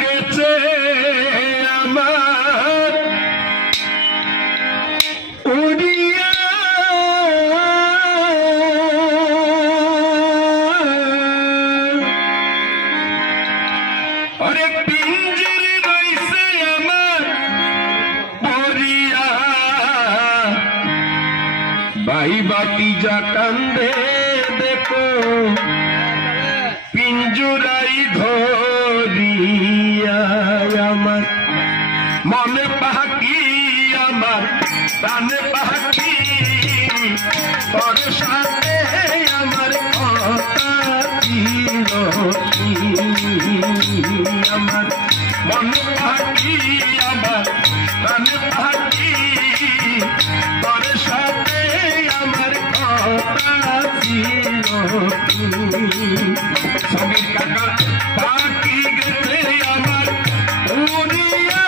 গেছে আমার উড়িয়া অরে পিঞ্জির রইছে আমার পরিয়া ভাই বাতি যা কান্দে দেখো পিঞ্জুরাই ধরিয়া আমার মনে পাখি আমার প্রাণে পাখি তোর সাথে আমার কথা ছিল আমার মনে পাখি আমার প্রাণে পাখি তোর সাথে আমার কথা ছিল সবির কাকা পাখি গেছে আমার উড়িয়া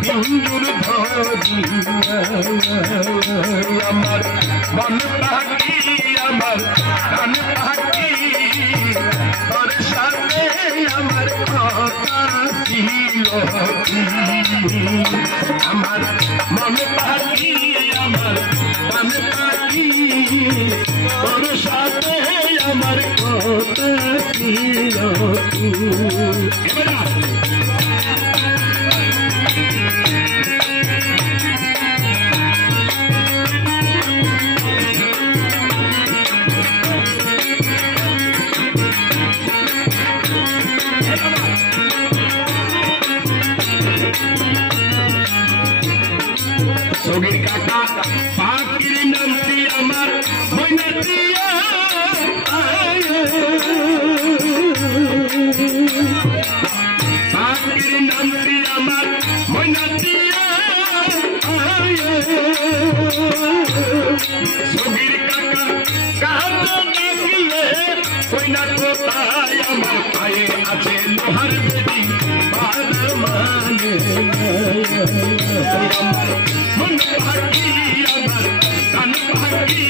পিঞ্জুর ধরিয়া আমার মন পাখি আমার কান পাখি তোর সাথে আমার কথা ছিল আমার মন পাখি আমার কান পাখি তোর সাথে আমার কথা ছিল সগির কাকা পাখির নামটি আমার মইনাতিয়া পাখির নামটি আমার মইনাতিয়া সগির কাকা কাহাতো ডাকিলে কইনা কোথায় আমার পায়ে আছে লোহার বেদি বাধা মানে মন পাখি আমার কান পাখি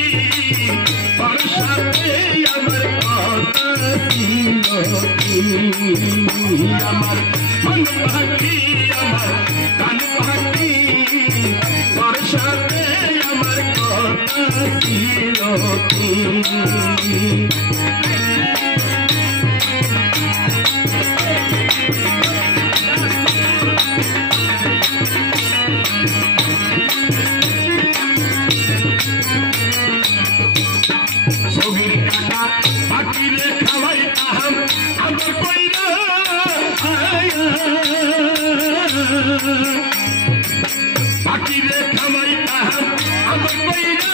তোর সাথে আমার কথা ছিল আমার মন পাখি আমার কান পাখি তোর সাথে আমার কথা ছিল সগির কাকা পাখিরে খাওয়াই তাহাম আমার কইরা পাখিরে খাওয়াই তাহাম আমার কইরা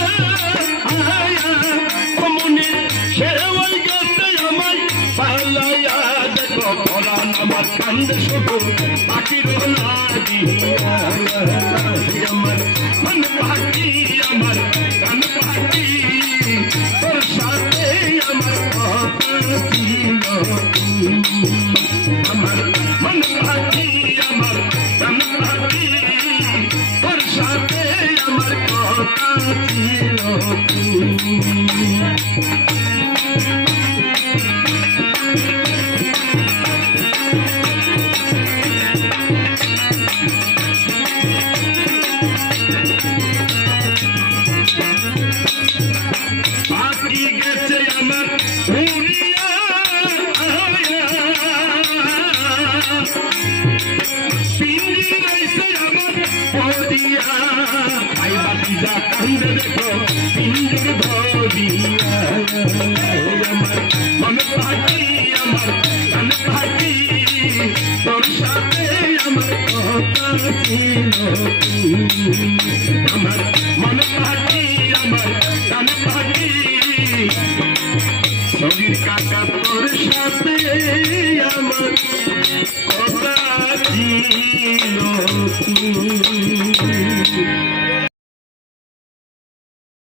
অমনি সে ওই গেছে আমার পালাইয়া দেখো পরাণ আমার কান্দে শুধু পাখির লাগিয়া আমার মন পাখি আমার কান পাখি তোর সাথে আমার কথা ছিল আমার মন পাখি আমার কান পাখি তোর সাথে আমার কথা ছিল পাখি গেছে আমার উড়িয়া পিঞ্জির রইছে আমার পরিয়া ভাই বাতি যা কান্দে দেখো পিঞ্জির ধরিয়া আমার মন পাখি আমার কান পাখি তোর সাথে আমার কথা ছিল আমার মন পাখি আমার কান পাখি সগির কাকা তোর সাথে